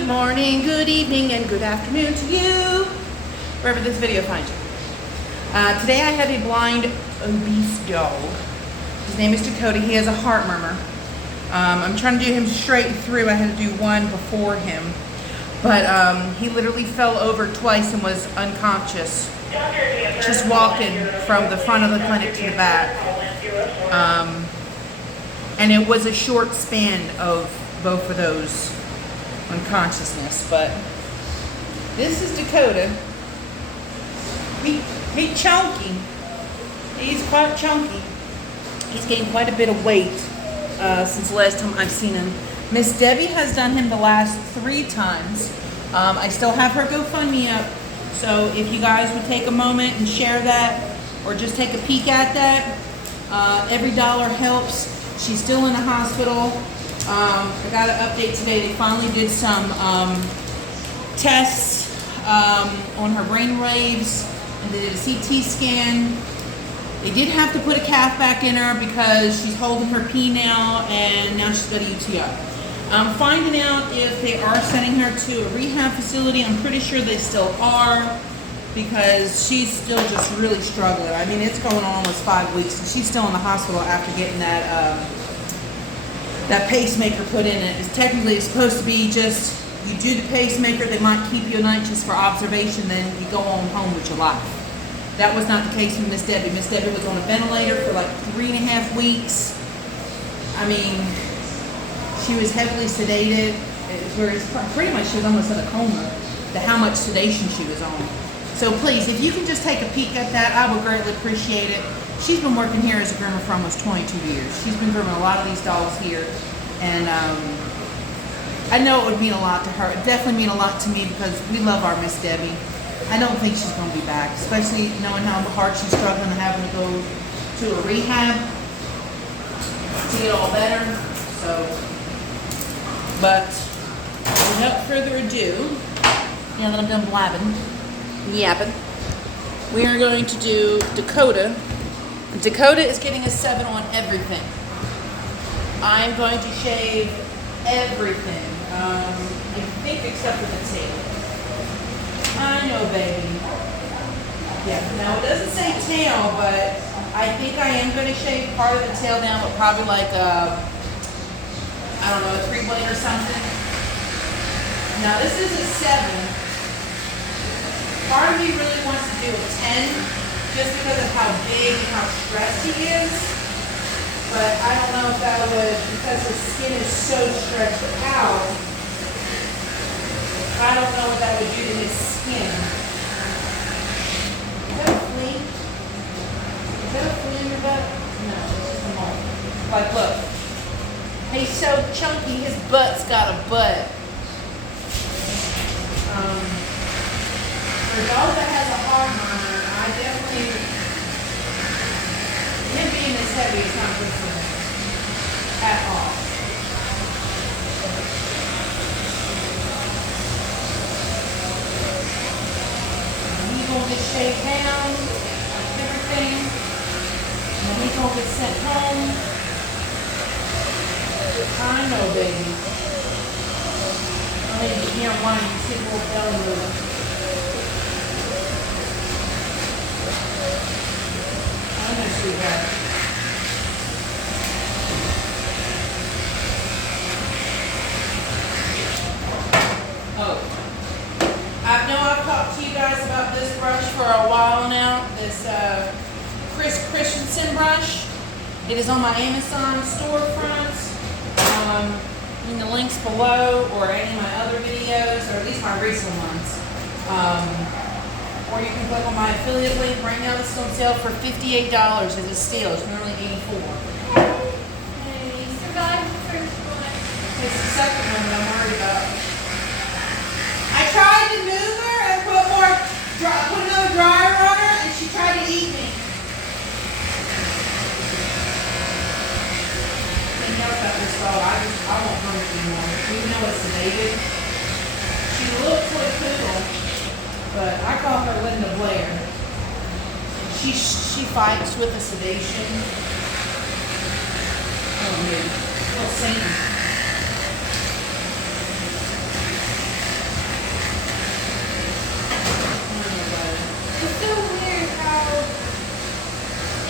Good morning, good evening, and good afternoon to you, wherever this video finds you. Today I have a blind, obese dog. His name is Dakota. He has a heart murmur. I'm trying to do him straight through. I had to do one before him. But he literally fell over twice and was unconscious, just walking from the front of the clinic to the back. And it was a short span of both of those unconsciousness. But this is Dakota. He's chunky. He's quite chunky. He's gained quite a bit of weight since the last time I've seen him. Miss Debbie has done him the last 3 times. I still have her GoFundMe up. So if you guys would take a moment and share that, or just take a peek at that, every dollar helps. She's still in the hospital. I got an update today. They finally did some tests on her brain waves, and they did a CT scan. They did have to put a cath back in her because she's holding her pee now, and now she's got a UTI. I'm finding out if they are sending her to a rehab facility. I'm pretty sure they still are, because she's still just really struggling. I mean, it's going on almost 5 weeks, and she's still in the hospital after getting that pacemaker put in it. It's technically supposed to be just, you do the pacemaker, they might keep you a night just for observation, then you go on home with your life. That was not the case with Miss Debbie. Miss Debbie was on a ventilator for like 3.5 weeks. I mean, she was heavily sedated, whereas pretty much she was almost in a coma, to how much sedation she was on. So please, if you can just take a peek at that, I would greatly appreciate it. She's been working here as a groomer for almost 22 years. She's been grooming a lot of these dogs here, and I know it would mean a lot to her. It definitely mean a lot to me, because we love our Miss Debbie. I don't think she's going to be back, especially knowing how hard she's struggling and having to go to a rehab to get all better. So, but without further ado, now that I'm done blabbing, yapping, we are going to do Dakota. Dakota is getting a 7 on everything. I'm going to shave everything, I think except for the tail. I know, baby. Yeah, now it doesn't say tail, but I think I am going to shave part of the tail down, but probably like I don't know, a 3-blade or something. Now this is a 7. Part of me really wants to do a 10, just because of how big and how stressed he is. But I don't know if that would, because his skin is so stretched out, I don't know what that would do to his skin. Is that a flea? Is that a flea in your butt? No, it's just a mole. Like, look. He's so chunky, his butt's got a butt. For a dog that has a heart murmur, I definitely, him being this heavy is not good for him at all. He's going to get shaved down, like everything, and he's going to get sent home. I know, baby. I mean, you can't whine, you see a little belly moving. I'm going to see that. Oh. I know I've talked to you guys about this brush for a while now. This Chris Christensen brush. It is on my Amazon storefront. In the links below, or any of my other videos, or at least my recent ones. Or you can click on my affiliate link. Right now this is on sale for $58 as a steal. It's normally $84. Hey, survived the first one. It's the second one that I'm worried about. I tried to move her and put another dryer on her, and she tried to eat me. I know about this dog. I won't hurt her anymore. Even though it's sedated. She looks like a poodle, but I call her Linda Blair. She fights with the sedation. Oh, man. Little Satan.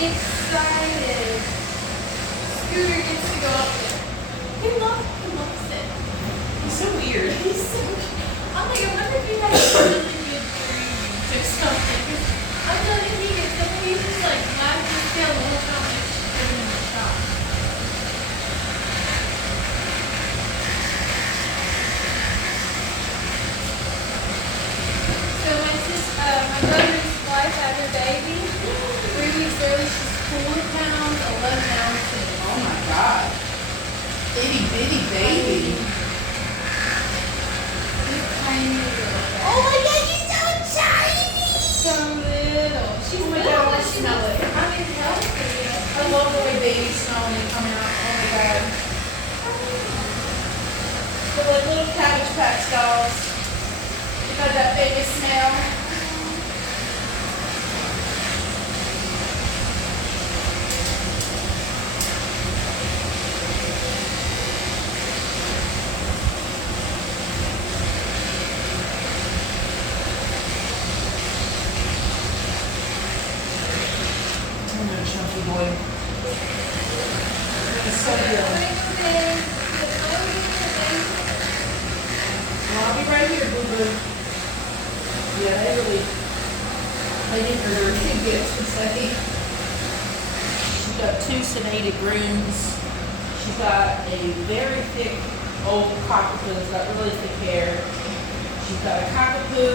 excited. Scooter gets to go up there. He loves it. He's so weird. He's so I'm like, I wonder if he has really good dreams or something. 'Cause I'm telling you, he gets up and he's just like wagging his tail the whole time, like giving him a shot. So my brother's wife had her baby 3 weeks early. She's 4 pounds, 11 ounces. Oh my God. Itty bitty baby. Tiny little thing. Oh my God, he's so tiny. So little. She's Oh my little, God, but I she's smell not it. becoming healthy. I love the way babies smell when they come out. Oh my God. They're like little Cabbage Patch dolls. You got that baby smell. Chunky boy. He's so good. Well, I'll be right here, boo boo. Yeah, they didn't really get to say. She's got 2 sedated grooms. She's got a very thick old cockapoo that's got really thick hair. She's got a cockapoo.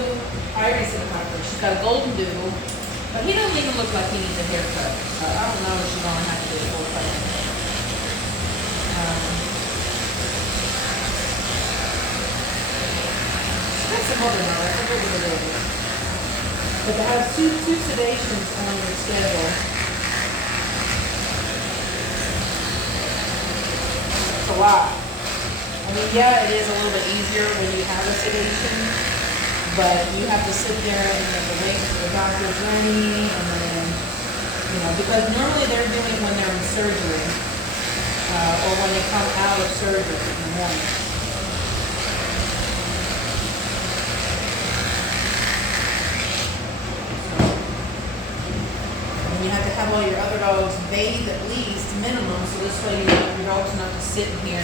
I already said a cockapoo. She's got a golden doodle. But he doesn't even look like he needs a haircut. I don't know if she's going to have to do a full cut. She's got some other notes. I forget what it is. But they have two sedations on their schedule. It's a lot. I mean, yeah, it is a little bit easier when you have a sedation. But you have to sit there and you have to wait for the doctor's ready, and then, because normally they're doing it when they're in surgery, or when they come out of surgery in the morning. And you have to have all your other dogs bathe at least, minimum, so this way your dog's not just sitting here,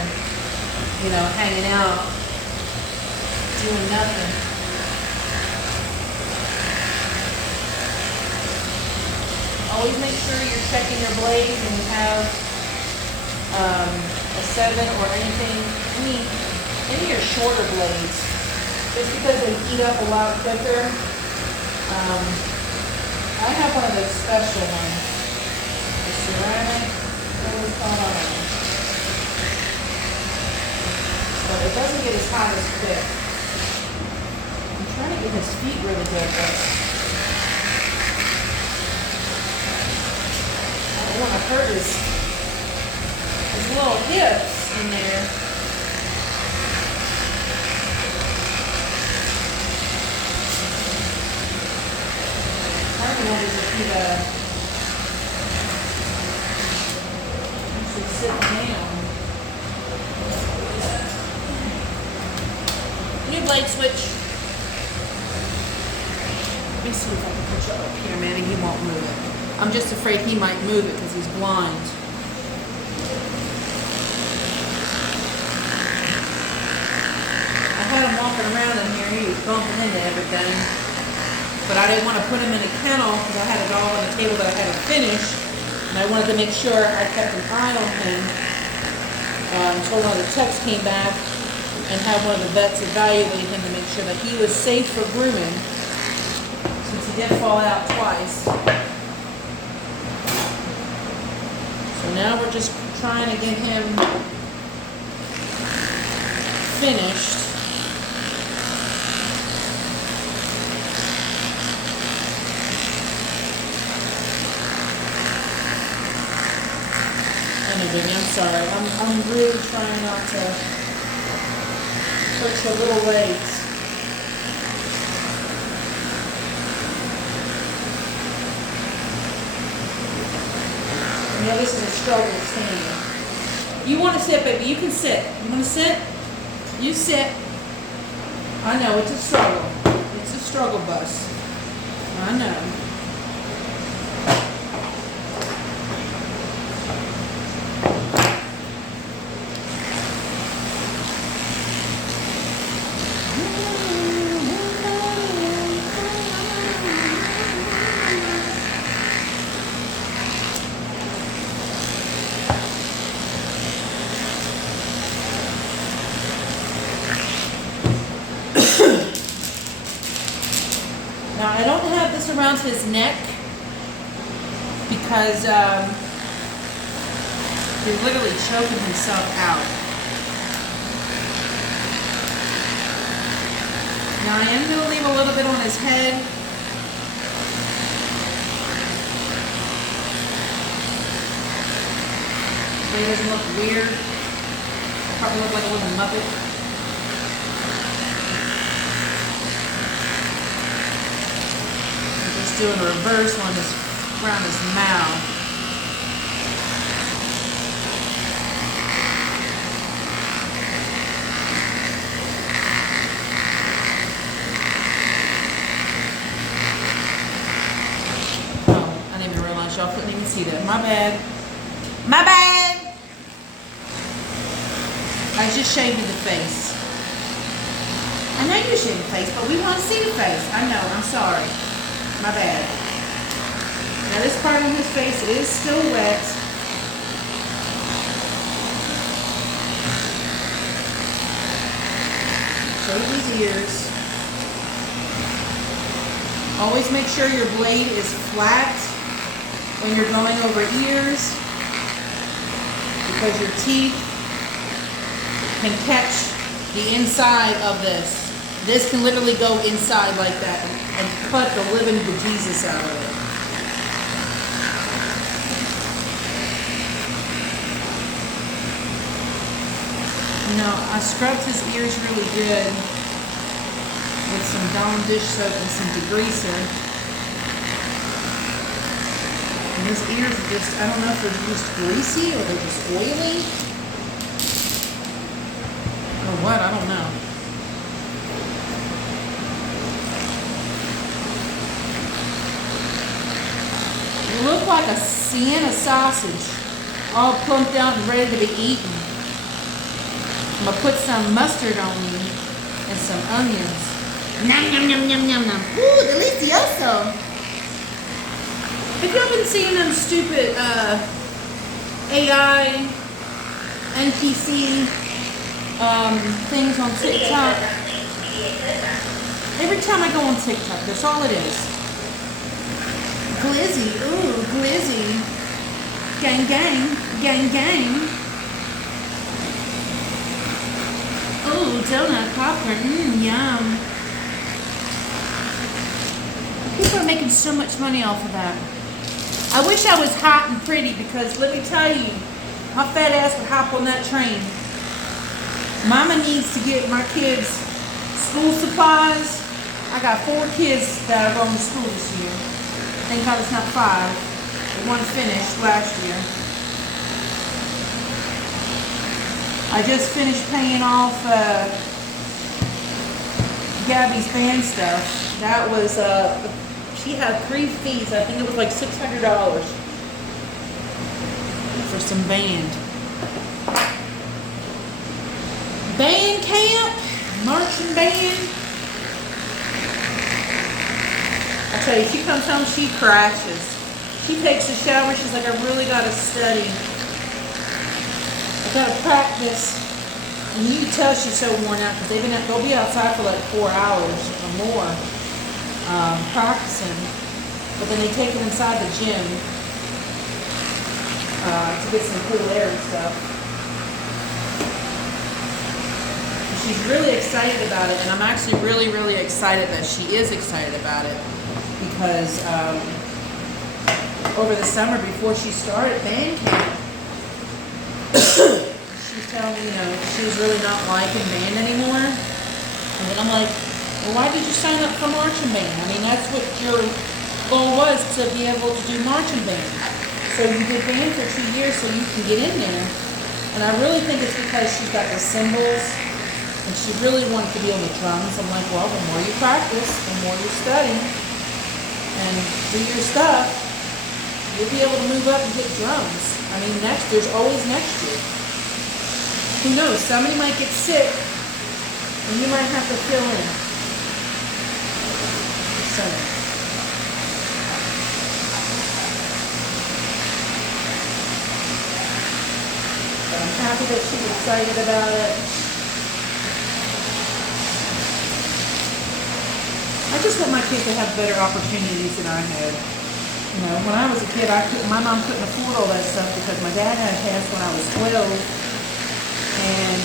hanging out, doing nothing. Always make sure you're checking your blades and you have a 7 or anything, any of your shorter blades, just because they heat up a lot quicker. I have one of those special ones, the ceramic, what was it called? But it doesn't get as hot as quick. I'm trying to get his feet really good, but I want to hurt his little hips in there. Part of that is if he should sit down. New blade switch. Let me see if I can put you up here, Manny. He won't move it. I'm just afraid he might move it because he's blind. I had him walking around in here. He was bumping into everything. But I didn't want to put him in a kennel because I had a dog on the table that I had to finish. And I wanted to make sure I kept an eye on him until one of the techs came back and had one of the vets evaluate him to make sure that he was safe for grooming, since he did fall out twice. So now we're just trying to get him finished. Baby, I'm sorry. I'm really trying not to hurt your little legs. This is a struggle standing. You want to sit, baby? You can sit. You want to sit? You sit. I know it's a struggle. It's a struggle bus. I know. Now I don't have this around his neck because he's literally choking himself out. Now I am going to leave a little bit on his head. So he doesn't look weird. Probably look like a little Muppet. I'm just doing a reverse on his, around his mouth. Y'all couldn't even see that. My bad. My bad! I just shaved you the face. I know you shaved the face, but we want to see the face. I know, I'm sorry. My bad. Now this part on his face is still wet. Shave his ears. Always make sure your blade is flat when you're going over ears, because your teeth can catch the inside of this. This can literally go inside like that and cut the living bejesus out of it. I scrubbed his ears really good with some Dawn dish soap and some degreaser. And his ears are just, I don't know if they're just greasy or they're just oily. Or what, I don't know. You look like a Sienna sausage, all plumped out and ready to be eaten. I'm going to put some mustard on you and some onions. Nom, nom, nom, nom, nom, nom. Ooh, delicioso. Have y'all been seeing them stupid AI, NPC things on TikTok? Every time I go on TikTok, that's all it is. Glizzy, ooh, glizzy. Gang, gang, gang, gang. Ooh, donut popcorn, yum. People are making so much money off of that. I wish I was hot and pretty, because let me tell you, my fat ass would hop on that train. Mama needs to get my kids school supplies. I got 4 kids that are going to school this year. Thank God it's not 5. But 1 finished last year. I just finished paying off Gabby's band stuff. That was she had 3 fees. I think it was like $600 for some band. Band camp, marching band. I tell you, she comes home, she crashes. She takes a shower, she's like, I really gotta study. I gotta practice. And you can tell she's so worn out, because they'll be outside for like 4 hours or more. Practicing, but then they take them inside the gym to get some cool air and stuff. And she's really excited about it, and I'm actually really, really excited that she is excited about it, because over the summer before she started band camp, she's telling me, she was really not liking band anymore, and then I'm like, well, why did you sign up for marching band? I mean, that's what your goal was, to be able to do marching band. So you did band for 2 years so you can get in there. And I really think it's because she's got the cymbals, and she really wanted to be on the drums. I'm like, well, the more you practice, the more you study, and do your stuff, you'll be able to move up and get drums. I mean, there's always next year. Who knows? Somebody might get sick And you might have to fill in. So. I'm happy that she's excited about it. I just want my kids to have better opportunities than I had. You know, when I was a kid, my mom couldn't afford all that stuff because my dad had passed when I was 12. And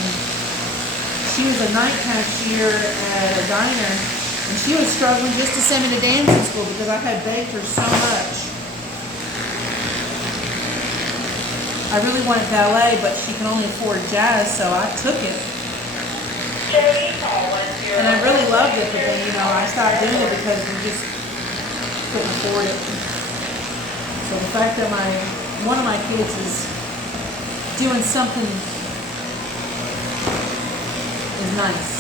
she was a night cashier at a diner. And she was struggling just to send me to dancing school because I had begged her so much. I really wanted ballet, but she can only afford jazz, so I took it. And I really loved it, but then, you know, I stopped doing it because we just couldn't afford it. So the fact that one of my kids is doing something is nice.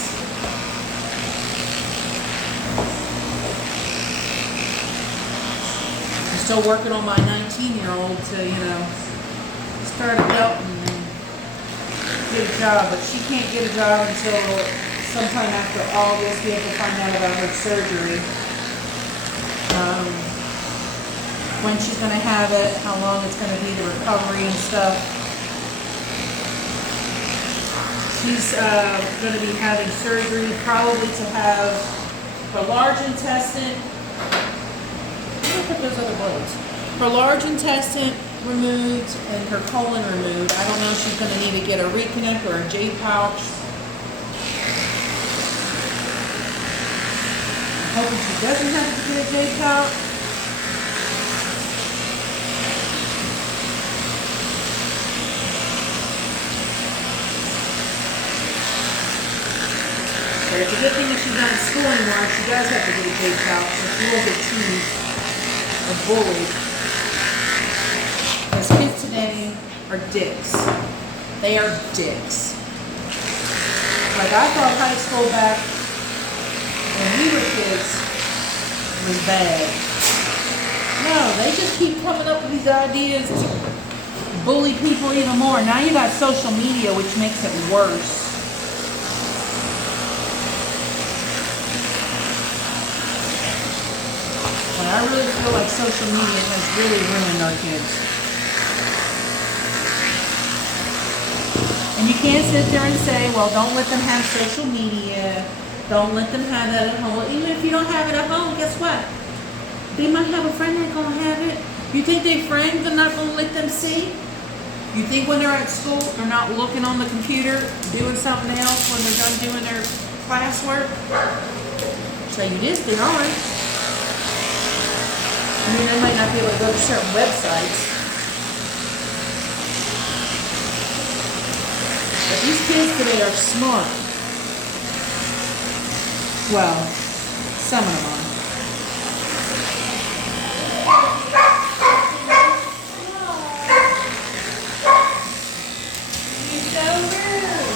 I'm still working on my 19-year-old to, you know, start a belt and get a job, but she can't get a job until sometime after August. We have to find out about her surgery. When she's going to have it, how long it's going to be, the recovery and stuff. She's going to be having surgery probably to have her large intestine. Where did I put those other bullets? Her large intestine removed and her colon removed. I don't know if she's going to need to get a reconnect or a J pouch. I'm hoping she doesn't have to get a J pouch. But it's a good thing that she's not in school anymore. She does have to get a J pouch, so she will get teased or bullied. Those kids today are dicks. They are dicks. Like I thought high school back when we were kids was bad. No, they just keep coming up with these ideas to bully people even more. Now you got social media, which makes it worse. But I really feel like social media has really ruined our kids. And you can't sit there and say, well, don't let them have social media. Don't let them have that at home. Well, even if you don't have it at home, guess what? They might have a friend that's going to have it. You think their friends are not going to let them see? You think when they're at school, they're not looking on the computer, doing something else when they're done doing their classwork? Tell you this, they aren't. I mean, they might not be able to go to certain websites. But these kids today are smart. Well, some of them are. You're so rude.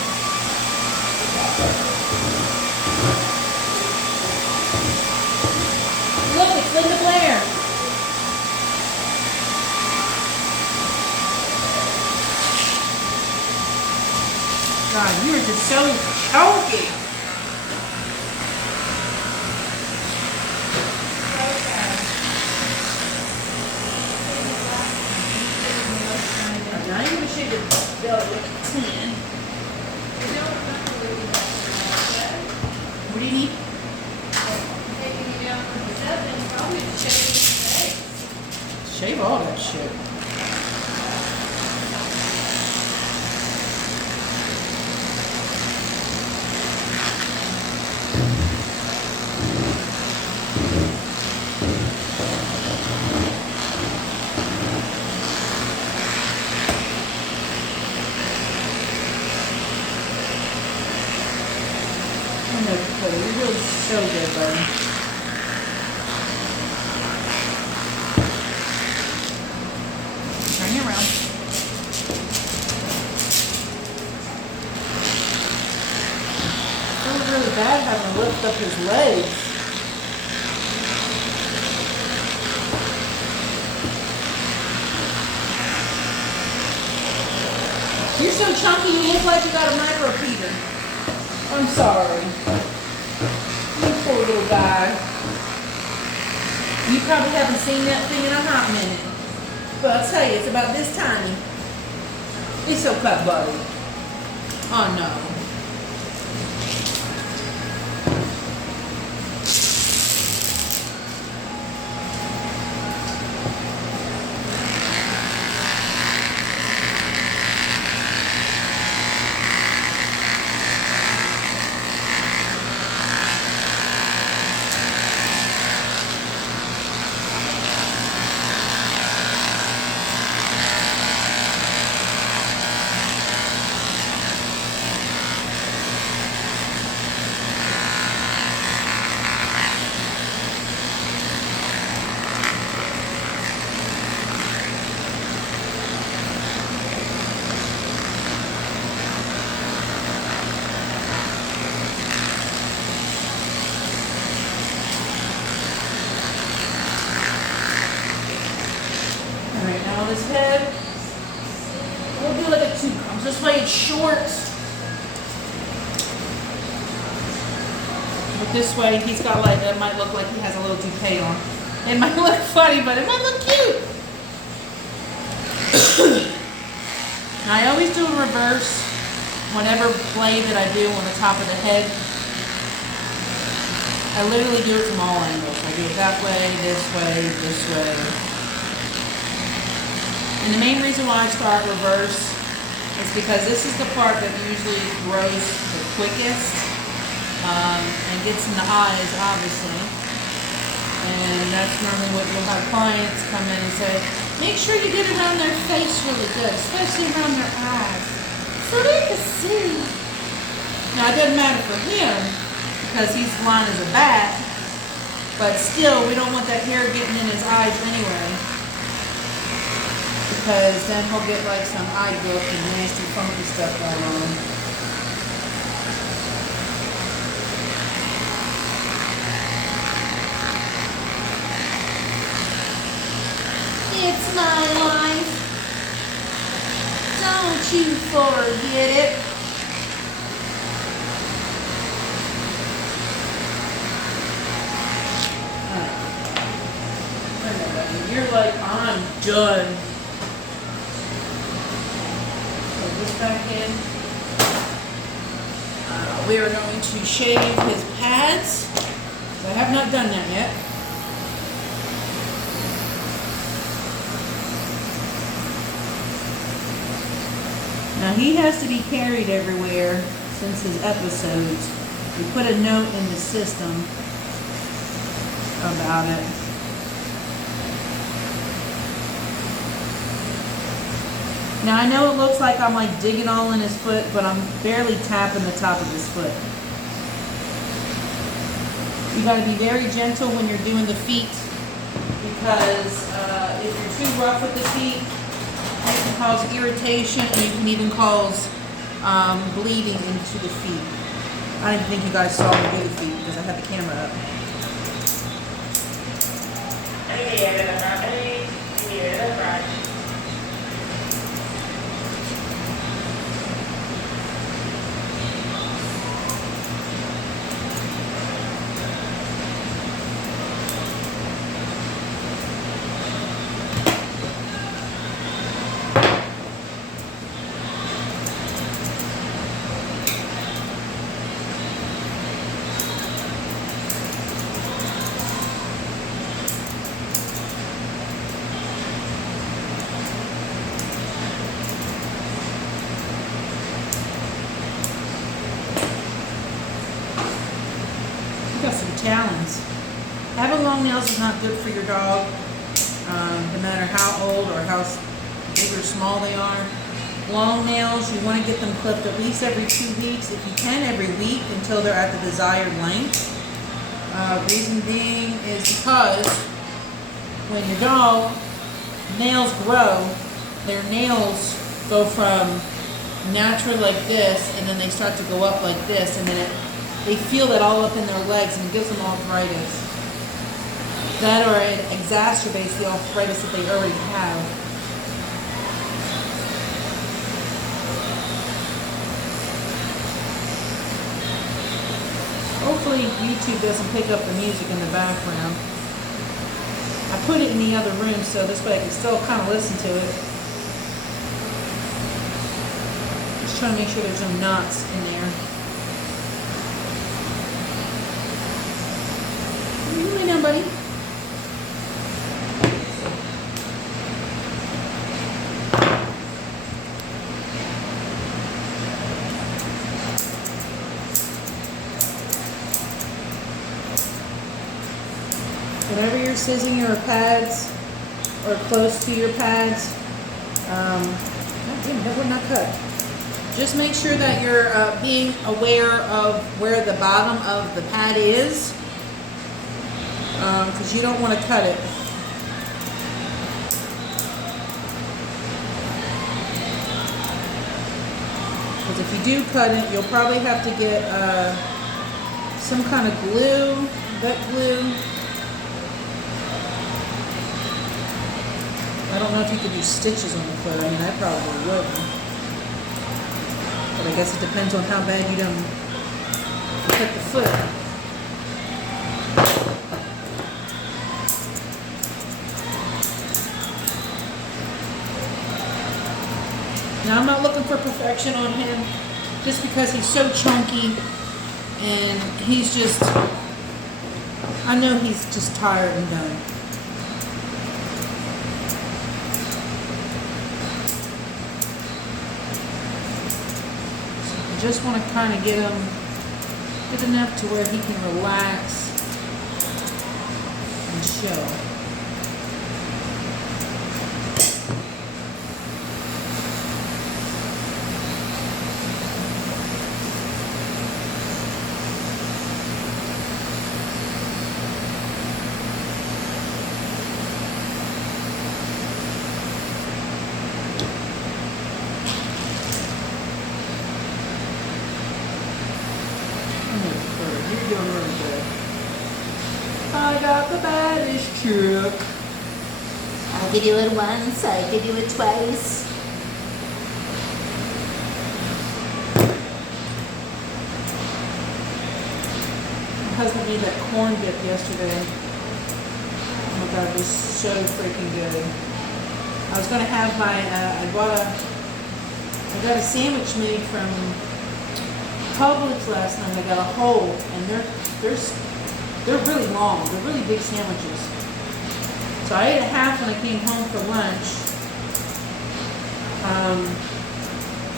Look, it's Linda Blair. God, you are just so choky. Now you're going to shave your belt with 10. What do you need? Taking you down from the 7, probably to shave your face. Shave all that shit. You're really so good, buddy. Turn you around. It feels really bad having to lift up his legs. You're so chunky, you look like you got a micro feeder. I'm sorry. You poor little guy. You probably haven't seen that thing in a hot minute. But I'll tell you, it's about this tiny. It's so cut, buddy. Oh no. His head. We'll do like a 2 combs. This way it's short. But this way he's got like, it might look like he has a little toupee on. It might look funny, but it might look cute. Now I always do a reverse whenever play that I do on the top of the head. I literally do it from all angles. I do it that way, this way. And the main reason why I start reverse is because this is the part that usually grows the quickest and gets in the eyes, obviously. And that's normally what you'll have clients come in and say, make sure you get around their face really good, especially around their eyes, so they can see. Now, it doesn't matter for him because he's blind as a bat, but still, we don't want that hair getting in his eyes anyway. Because then he'll get like some eye gook and nasty funky stuff going on. It's my life. Don't you forget it. Alright. You're like, I'm done. Back in. We are going to shave his pads. I have not done that yet. Now he has to be carried everywhere since his episodes. We put a note in the system about it. Now I know it looks like I'm like digging all in his foot, but I'm barely tapping the top of his foot. You gotta be very gentle when you're doing the feet because if you're too rough with the feet, it can cause irritation and it can even cause bleeding into the feet. I didn't think you guys saw me do the feet because I had the camera up. Talons. Having long nails is not good for your dog, no matter how old or how big or small they are. Long nails, you want to get them clipped at least every 2 weeks, if you can every week until they're at the desired length. Reason being is because when your dog nails grow, their nails go from natural like this and then they start to go up like this, and then they feel that all up in their legs and it gives them arthritis. That or it exacerbates the arthritis that they already have. Hopefully YouTube doesn't pick up the music in the background. I put it in the other room so this way I can still kind of listen to it. Just trying to make sure there's no knots in there. What are you doing now, buddy? Whenever you're sizzing your pads or close to your pads, God damn, that would not cut. Just make sure that you're being aware of where the bottom of the pad is, because you don't want to cut it. Because if you do cut it, you'll probably have to get some kind of glue, vet glue. I don't know if you could use stitches on the foot. I mean, I probably would. But I guess it depends on how bad you done cut the foot. Now, I'm not looking for perfection on him just because he's so chunky and he's just, I know he's just tired and done. Just want to kind of get him good enough to where he can relax and chill. You're doing really good. I got the baddest truck. I give you it once, I give you it twice. My husband made that corn dip yesterday. Oh my god, it was so freaking good. I was gonna have my, I got a sandwich made from Publix last night. I got a whole, and they're really long. They're really big sandwiches. So I ate a half when I came home for lunch,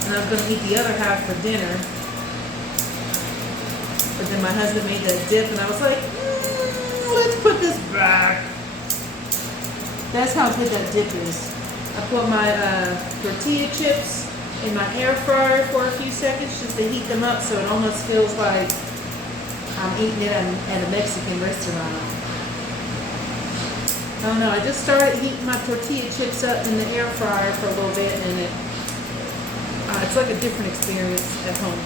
and I was going to eat the other half for dinner. But then my husband made that dip, and I was like, let's put this back. That's how good that dip is. I put my tortilla chips in my air fryer for a few seconds just to heat them up so it almost feels like I'm eating it at a Mexican restaurant. I don't know, I just started heating my tortilla chips up in the air fryer for a little bit, and it's like a different experience at home.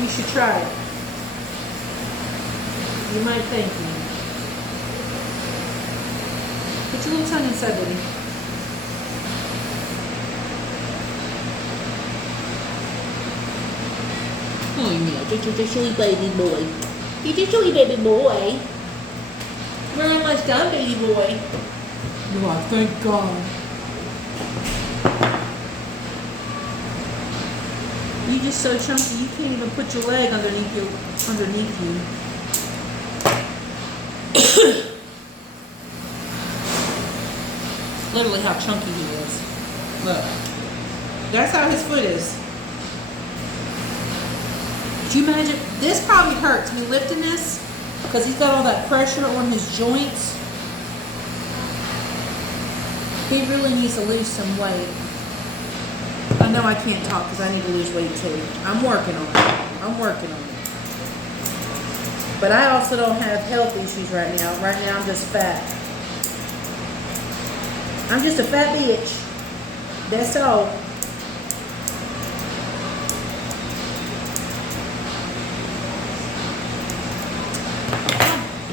You should try it. You might thank me. Put your little tongue inside, baby. Oh no, you're just a silly baby boy. You're just a silly baby boy. We're almost done, baby boy. You are, thank God. You're just so chunky, you can't even put your leg underneath you. Literally how chunky he is. Look. That's how his foot is. Could you imagine? This probably hurts me lifting this because he's got all that pressure on his joints. He really needs to lose some weight. I know I can't talk because I need to lose weight too. I'm working on it. But I also don't have health issues right now. Right now I'm just fat. I'm just a fat bitch. That's all.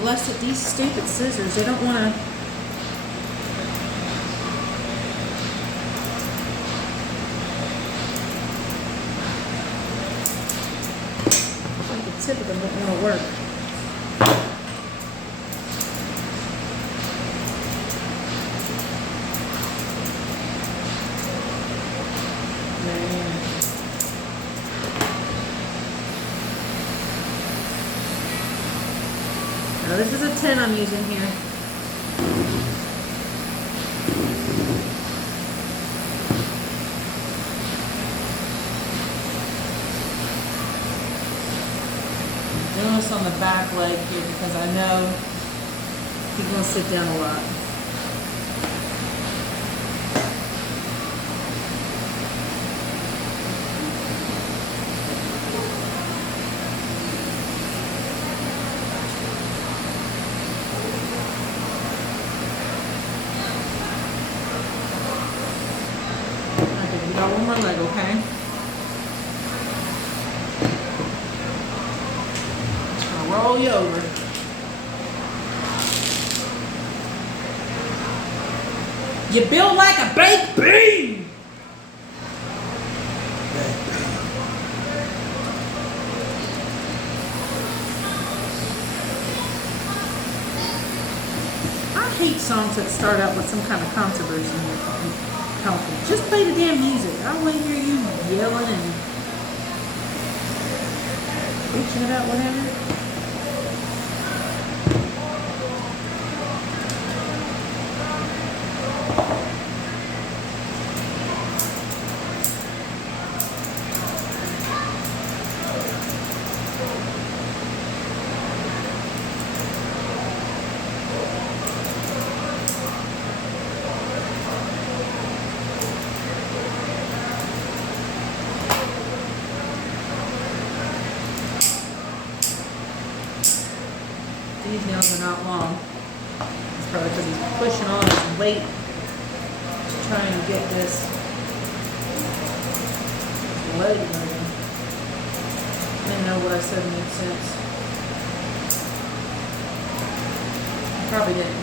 Bless it, these stupid scissors. They don't want to. tip of them don't want to work. Now this is a 10 I'm using here. I'm doing this on the back leg here because I know he's going to sit down a lot. Got one more leg, okay? Just gonna roll you over. You build like a baked bean. I hate songs that start out with some kind of controversy. Just play the damn music. I don't want to hear you yelling and preaching about whatever. These nails are not long. It's probably because he's pushing on his weight to try and get this leg moving. I didn't know what I said made sense. Probably didn't.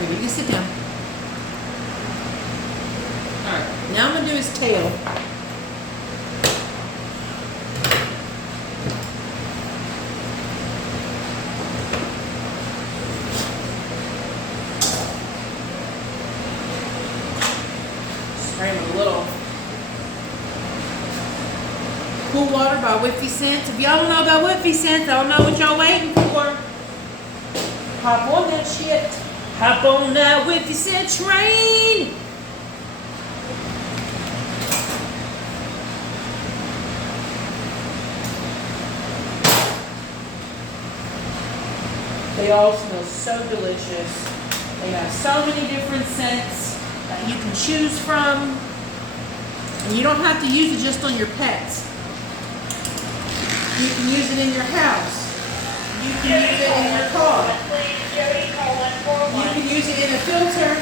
You can sit down. Alright, now I'm going to do his tail. Spray him a little Cool Water by Whiffy Scents. If y'all don't know about Whiffy Scents, I don't know what y'all waiting for. Hop on that shit. Hop on that Whiffy Scent train. They all smell so delicious. They have so many different scents that you can choose from. And you don't have to use it just on your pets. You can use it in your house. You can use it in your car. You can use it in a filter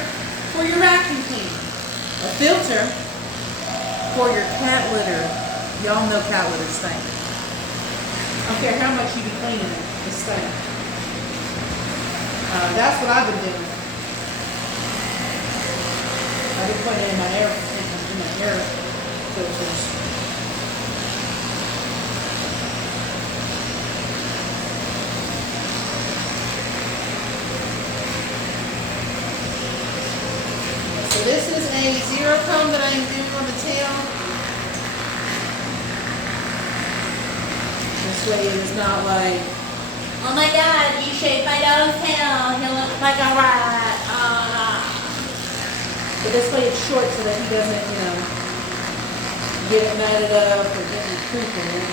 for your vacuum cleaner. A filter for your cat litter. Y'all know cat litter stink. I don't care how much you be cleaning it, it stinks. That's what I've been doing. I've been putting it in my air filters. So this is a 0 comb that I am doing on the tail. This way it is not like, oh my god, you shaved my dog's tail, he looks like a rat. But this way it's short so that he doesn't, get it matted up or get any poop in it.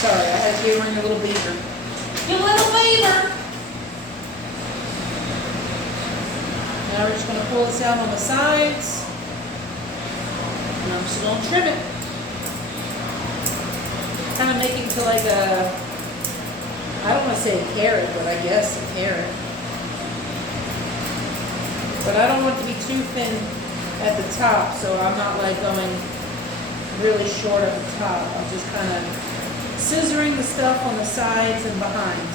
Sorry, I had to get ring a little beaver. You little beaver! Now we're just going to pull this out on the sides. And I'm just going to trim it. Kind of make it into like a, I don't want to say a carrot, but I guess a carrot. But I don't want it to be too thin at the top, so I'm not like going really short at the top. I'm just kind of scissoring the stuff on the sides and behind.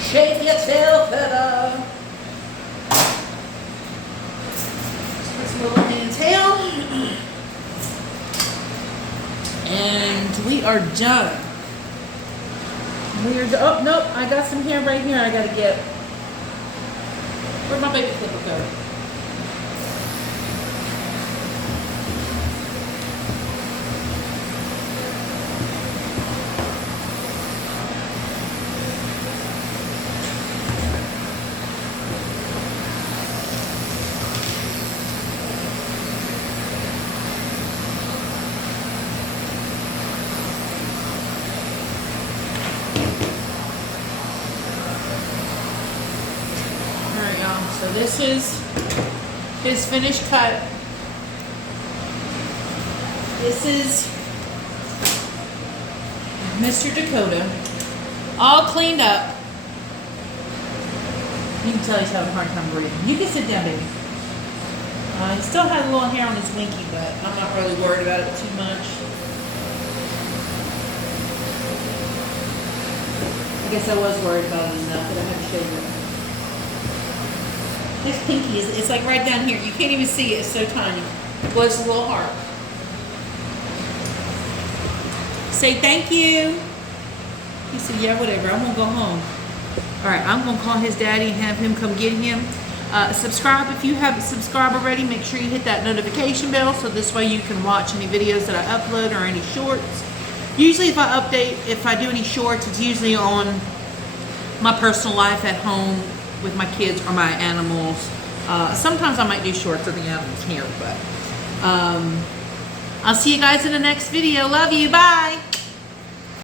Shake your tail feather. This little hand tail. And we are done. Oh, nope, I got some hair right here I gotta get. Where'd my baby clipper go? So this is his finished cut. This is Mr. Dakota, all cleaned up. You can tell he's having a hard time breathing. You can sit down, baby. He still has a little hair on his winky, but I'm not really worried about it too much. I guess I was worried about it enough that I had to shave it. His pinky is, it's like right down here. You can't even see it, it's so tiny. Well, it's a little heart. Say thank you. He said, yeah, whatever, I'm gonna go home. All right, I'm gonna call his daddy and have him come get him. Subscribe if you haven't subscribed already. Make sure you hit that notification bell so this way you can watch any videos that I upload or any shorts. Usually if I do any shorts, it's usually on my personal life at home with my kids or my animals. Sometimes I might do shorts of the animals here, but I'll see you guys in the next video. Love you. Bye.